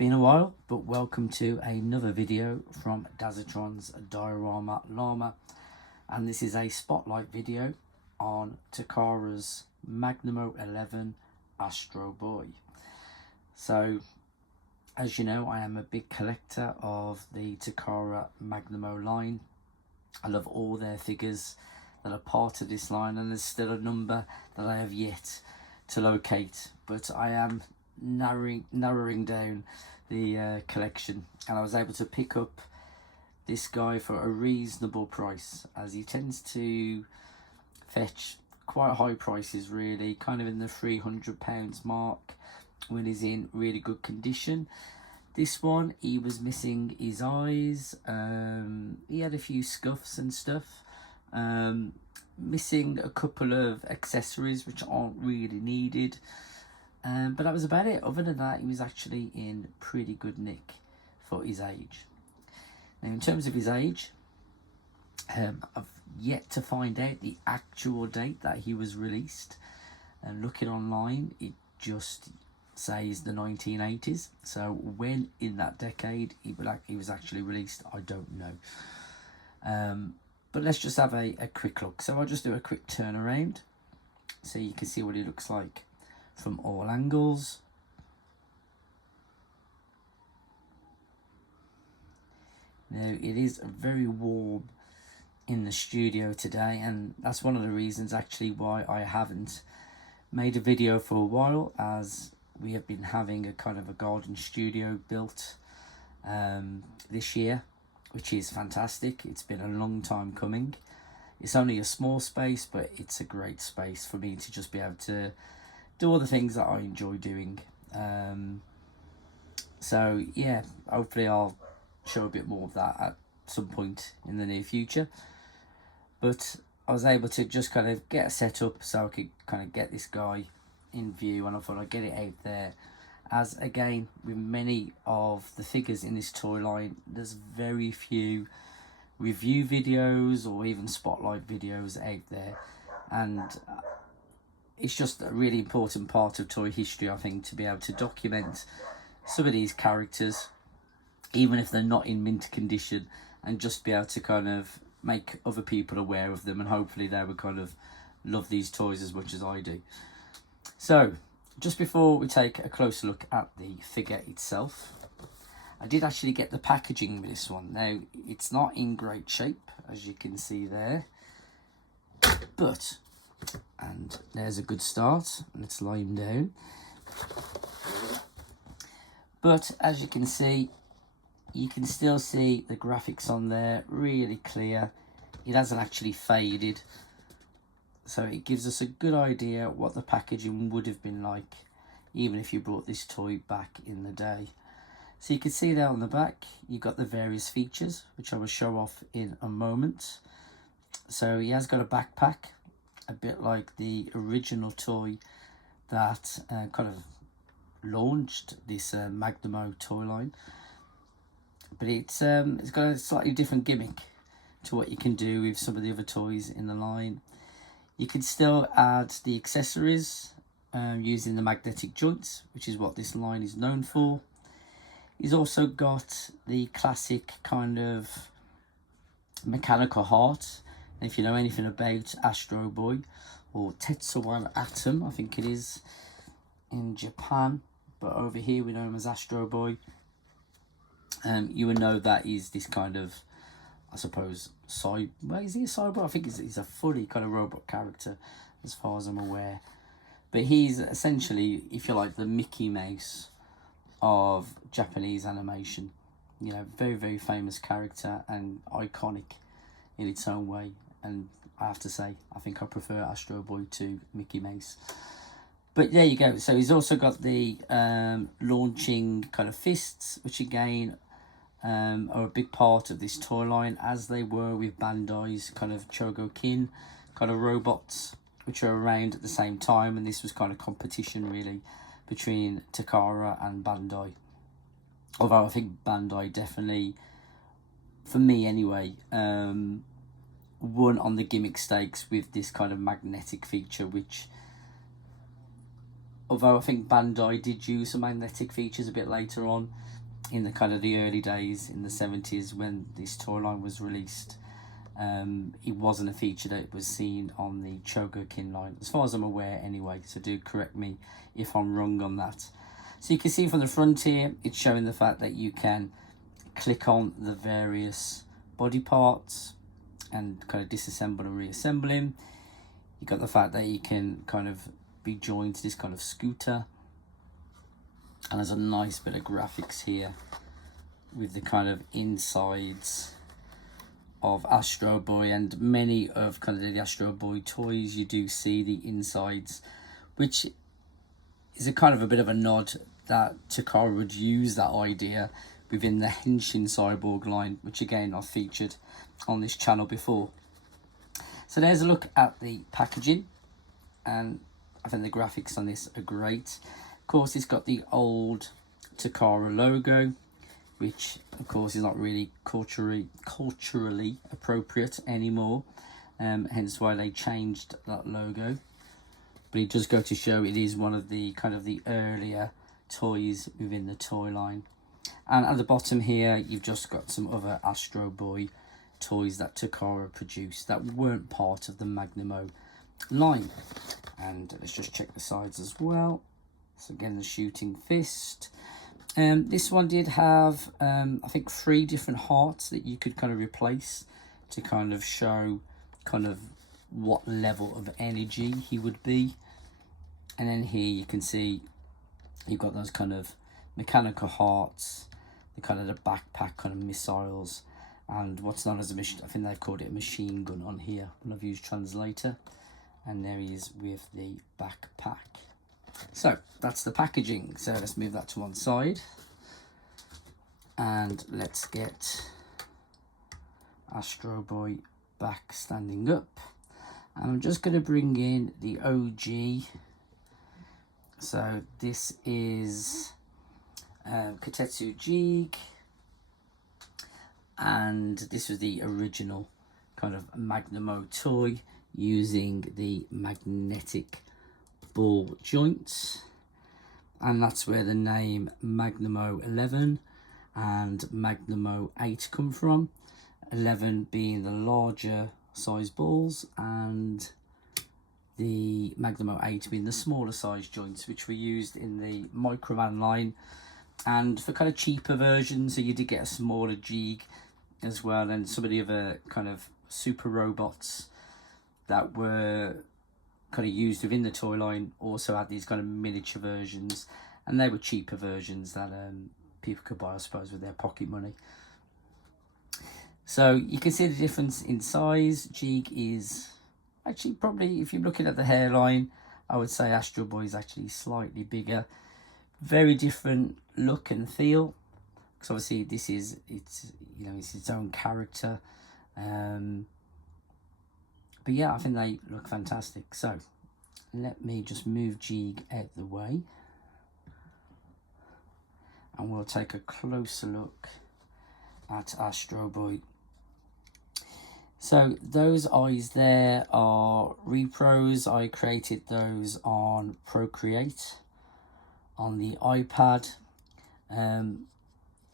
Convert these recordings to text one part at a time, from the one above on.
been a while, but welcome to another video from Dazatron's Diorama Llama, and this is a spotlight video on TAKARA's Magnemo 11 Astro Boy. So, as you know, I am a big collector of the TAKARA Magnemo line. I love all their figures that are part of this line, and there's still a number that I have yet to locate, but I am narrowing down the collection, and I was able to pick up this guy for a reasonable price, as he tends to fetch quite high prices, really, kind of in the £300 mark when he's in really good condition. This one, he was missing his eyes, he had a few scuffs and stuff, missing a couple of accessories which aren't really needed. But that was about it. Other than that, he was actually in pretty good nick for his age. Now, in terms of his age, I've yet to find out the actual date that he was released. And looking online, it just says the 1980s. So when in that decade he was actually released, I don't know. But let's just have a quick look. So I'll just do a quick turn around so you can see what he looks like from all angles. Now, it is very warm in the studio today, and that's one of the reasons actually why I haven't made a video for a while, as we have been having a kind of a garden studio built this year, which is fantastic. It's been a long time coming. It's only a small space, but it's a great space for me to just be able to do all the things that I enjoy doing. So yeah, hopefully I'll show a bit more of that at some point in the near future. But I was able to just kind of get a setup so I could kind of get this guy in view, and I thought I'd get it out there, as again, with many of the figures in this toy line, there's very few review videos or even spotlight videos out there, and it's just a really important part of toy history, I think, to be able to document some of these characters, even if they're not in mint condition, and just be able to kind of make other people aware of them, and hopefully they would kind of love these toys as much as I do. So, just before we take a closer look at the figure itself, I did actually get the packaging with this one. Now, it's not in great shape, as you can see there, but, and there's a good start. Let's lie him down. But as you can see, you can still see the graphics on there, really clear. It hasn't actually faded, so it gives us a good idea what the packaging would have been like, even if you brought this toy back in the day. So you can see there on the back, you've got the various features, which I will show off in a moment. So he has got a backpack, a bit like the original toy that kind of launched this Magnemo toy line. But it's got a slightly different gimmick to what you can do with some of the other toys in the line. You can still add the accessories using the magnetic joints, which is what this line is known for. He's also got the classic kind of mechanical heart. And if you know anything about Astro Boy, or Tetsuwan Atom, I think it is in Japan, but over here we know him as Astro Boy. You would know that is this kind of, I suppose, well, is he a cyborg? I think he's a fully kind of robot character, as far as I'm aware. But he's essentially, if you like, the Mickey Mouse of Japanese animation. You know, very, very famous character and iconic in its own way. And I have to say, I think I prefer Astro Boy to Mickey Mouse. But there you go. So he's also got the launching kind of fists, which again are a big part of this toy line, as they were with Bandai's kind of Chogokin kind of robots, which are around at the same time. And this was kind of competition, really, between TAKARA and Bandai. Although I think Bandai definitely, for me anyway, won on the gimmick stakes with this kind of magnetic feature, which although I think Bandai did use some magnetic features a bit later on in the kind of the early days in the 70s when this toy line was released. It wasn't a feature that was seen on the Chogokin line, as far as I'm aware anyway, so do correct me if I'm wrong on that. So you can see from the front here, it's showing the fact that you can click on the various body parts and kind of disassemble and reassemble him. You got the fact that you can kind of be joined to this kind of scooter, and there's a nice bit of graphics here with the kind of insides of Astro Boy, and many of kind of the Astro Boy toys you do see the insides, which is a kind of a bit of a nod that Takara would use that idea within the Henshin Cyborg line, which again I've featured on this channel before. So there's a look at the packaging, and I think the graphics on this are great. Of course, it's got the old Takara logo, which of course is not really culturally appropriate anymore, hence why they changed that logo. But it does go to show it is one of the kind of the earlier toys within the toy line. And at the bottom here, you've just got some other Astro Boy toys that Takara produced that weren't part of the Magnemo line. And let's just check the sides as well. So again, the shooting fist. This one did have, I think, 3 different hearts that you could kind of replace to kind of show kind of what level of energy he would be. And then here you can see you've got those kind of mechanical hearts, the kind of the backpack kind of missiles, and what's known as a machine, I think they've called it a machine gun on here when I've used translator. And there he is with the backpack. So that's the packaging. So let's move that to one side, and let's get Astro Boy back standing up. I'm just going to bring in the OG. So this is Kotetsu Jig, and this was the original kind of Magnemo toy using the magnetic ball joints, and that's where the name Magnemo 11 and Magnemo 8 come from. 11 being the larger size balls, and the Magnemo 8 being the smaller size joints, which were used in the Microman line and for kind of cheaper versions. So you did get a smaller jig as well, and some of the other kind of super robots that were kind of used within the toy line also had these kind of miniature versions, and they were cheaper versions that people could buy, I suppose, with their pocket money. So you can see the difference in size. Jig is actually probably, if you're looking at the hairline, I would say Astro Boy is actually slightly bigger. Very different look and feel, because obviously this is, it's its own character. But yeah, I think they look fantastic. So let me just move Jig out the way, and we'll take a closer look at Astro Boy. So those eyes there are repros. I created those on Procreate on the iPad.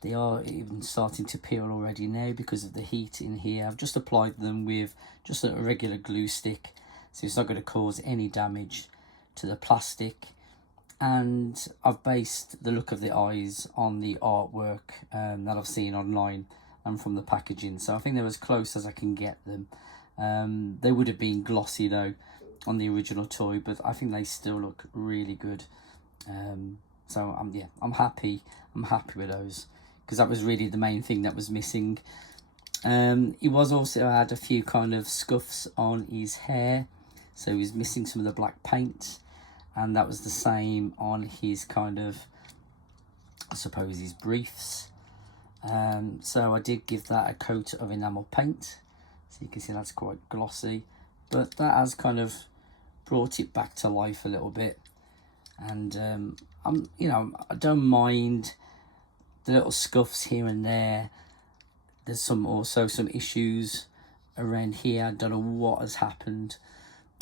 They are even starting to peel already now because of the heat in here. I've just applied them with just a regular glue stick, so it's not going to cause any damage to the plastic. And I've based the look of the eyes on the artwork that I've seen online and from the packaging, so I think they're as close as I can get them. They would have been glossy though on the original toy, but I think they still look really good. So I'm happy with those, because that was really the main thing that was missing. He was also had a few kind of scuffs on his hair, so he was missing some of the black paint, and that was the same on his kind of, I suppose, his briefs. So I did give that a coat of enamel paint, so you can see that's quite glossy, but that has kind of brought it back to life a little bit. And I don't mind the little scuffs here and there. There's also some issues around here. I don't know what has happened,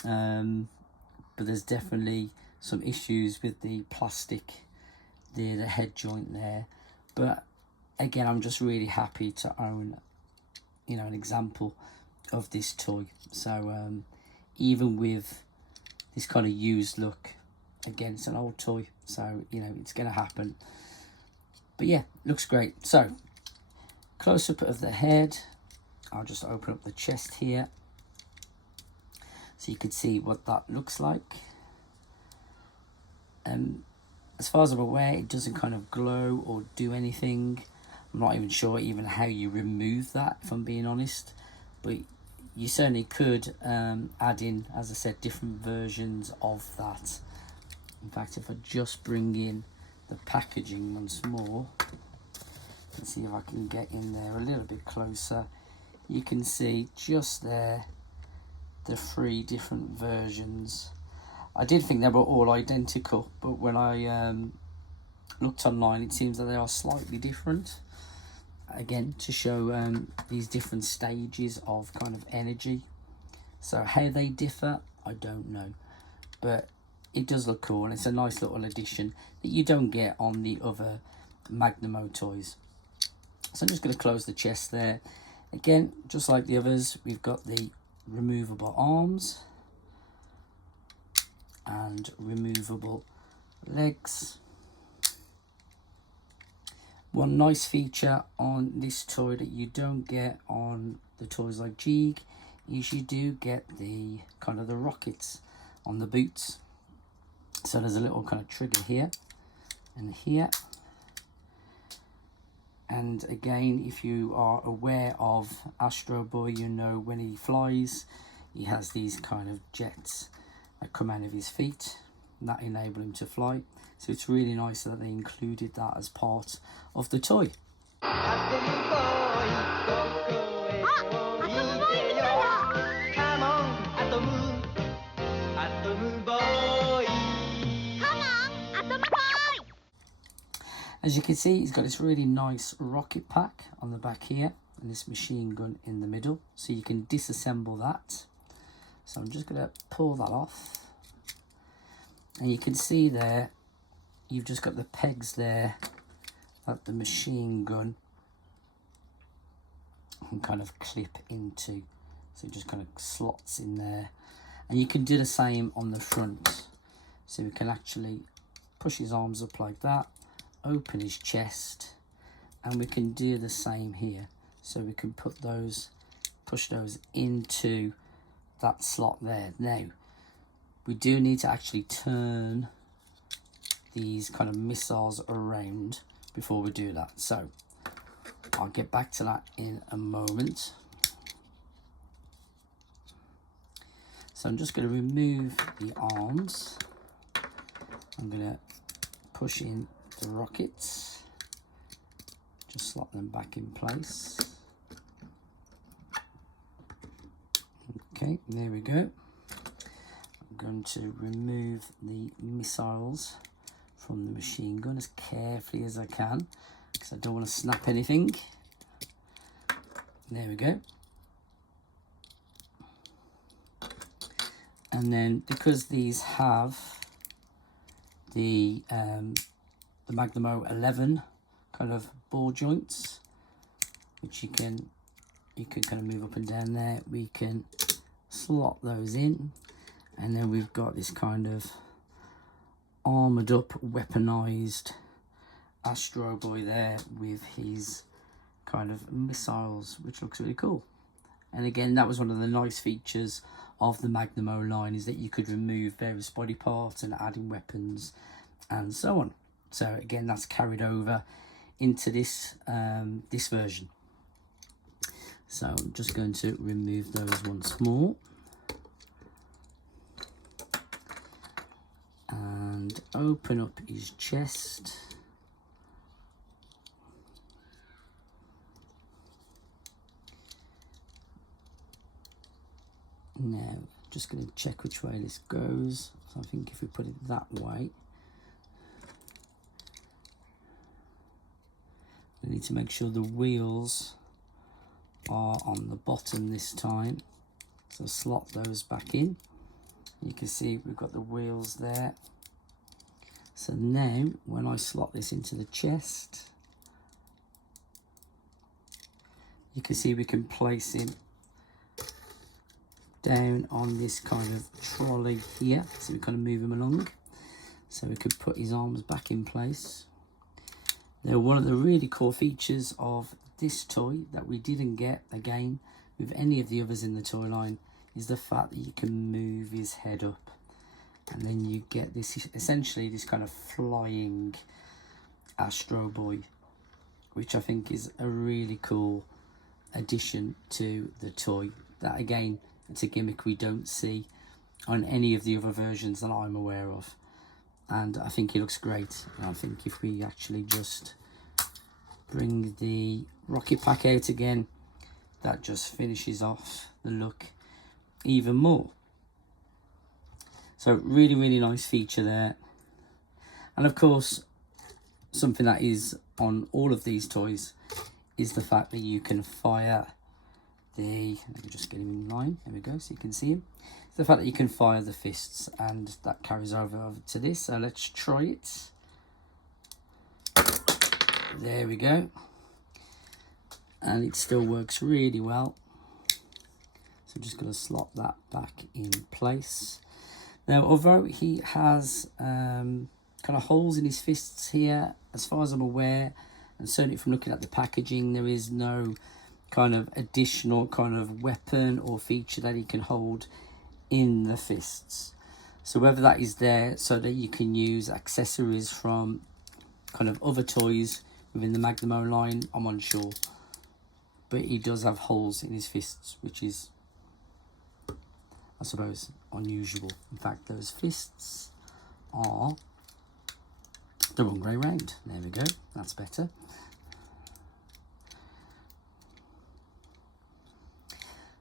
but there's definitely some issues with the plastic, the head joint there. But again, I'm just really happy to own, you know, an example of this toy. So even with this kind of used look, again, it's an old toy, so you know it's going to happen. But yeah, looks great. So close up of the head. I'll just open up the chest here so you can see what that looks like. As far as I'm aware, it doesn't kind of glow or do anything. I'm not even sure even how you remove that, if I'm being honest, but you certainly could add in, as I said, different versions of that. In fact, if I just bring in the packaging once more and see if I can get in there a little bit closer, you can see just there the 3 different versions. I did think they were all identical, but when I looked online, it seems that they are slightly different. Again, to show these different stages of kind of energy. So how they differ, I don't know, but it does look cool, and it's a nice little addition that you don't get on the other Magnemo toys. So I'm just going to close the chest there. Again, just like the others, we've got the removable arms and removable legs. One nice feature on this toy that you don't get on the toys like Jeeg is you do get the kind of the rockets on the boots. So there's a little kind of trigger here and here. And again, if you are aware of Astro Boy, you know when he flies, he has these kind of jets that come out of his feet that enable him to fly. So it's really nice that they included that as part of the toy. As you can see, he's got this really nice rocket pack on the back here and this machine gun in the middle, so you can disassemble that. So I'm just going to pull that off, and you can see there you've just got the pegs there that the machine gun can kind of clip into, so it just kind of slots in there. And you can do the same on the front, so we can actually push his arms up like that, open his chest, and we can do the same here. So we can put those, push those into that slot there. Now we do need to actually turn these kind of missiles around before we do that, so I'll get back to that in a moment. So I'm just going to remove the arms. I'm going to push in the rockets, just slot them back in place. Okay, there we go. I'm going to remove the missiles from the machine gun as carefully as I can, because I don't want to snap anything. There we go. And then because these have the Magnemo 11 kind of ball joints, which you can kind of move up and down there, we can slot those in, and then we've got this kind of armored up, weaponized Astro Boy there with his kind of missiles, which looks really cool. And again, that was one of the nice features of the Magnemo line, is that you could remove various body parts and add in weapons and so on. So again, that's carried over into this this version. So I'm just going to remove those once more and open up his chest. Now, just going to check which way this goes. So I think if we put it that way, we need to make sure the wheels are on the bottom this time. So slot those back in. You can see we've got the wheels there So now when I slot this into the chest, you can see we can place him down on this kind of trolley here. So we kind of move him along. So we could put his arms back in place. Now, one of the really cool features of this toy that we didn't get, again, with any of the others in the toy line, is the fact that you can move his head up. And then you get this, essentially, this kind of flying Astro Boy, which I think is a really cool addition to the toy. That, again, it's a gimmick we don't see on any of the other versions that I'm aware of. And I think he looks great. And I think if we actually just bring the rocket pack out again, that just finishes off the look even more. So really, really nice feature there. And of course, something that is on all of these toys is the fact that you can fire the, let me just get him in line, there we go, so you can see him. The fact that you can fire the fists, and that carries over to this. So let's try it. There we go. And it still works really well. So I'm just going to slot that back in place. Now, although he has kind of holes in his fists here, as far as I'm aware, and certainly from looking at the packaging, there is no kind of additional kind of weapon or feature that he can hold in the fists. So whether that is there so that you can use accessories from kind of other toys within the Magnemo line, I'm unsure. But he does have holes in his fists, which is, I suppose, unusual. In fact, those fists are the wrong way round. There we go, that's better.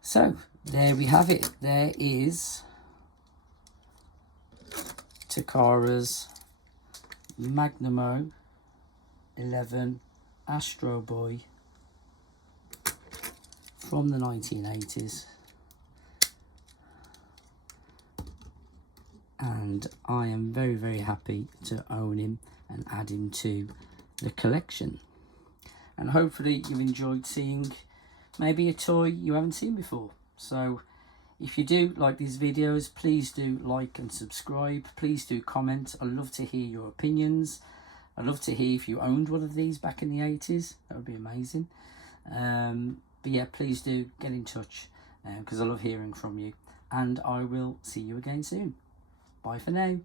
So, there we have it. There is TAKARA's Magnemo 11 Astro Boy from the 1980s. And I am very, very happy to own him and add him to the collection. And hopefully you enjoyed seeing maybe a toy you haven't seen before. So if you do like these videos, please do like and subscribe. Please do comment. I'd love to hear your opinions. I'd love to hear if you owned one of these back in the 80s. That would be amazing. But yeah, please do get in touch because I love hearing from you. And I will see you again soon. Bye for now.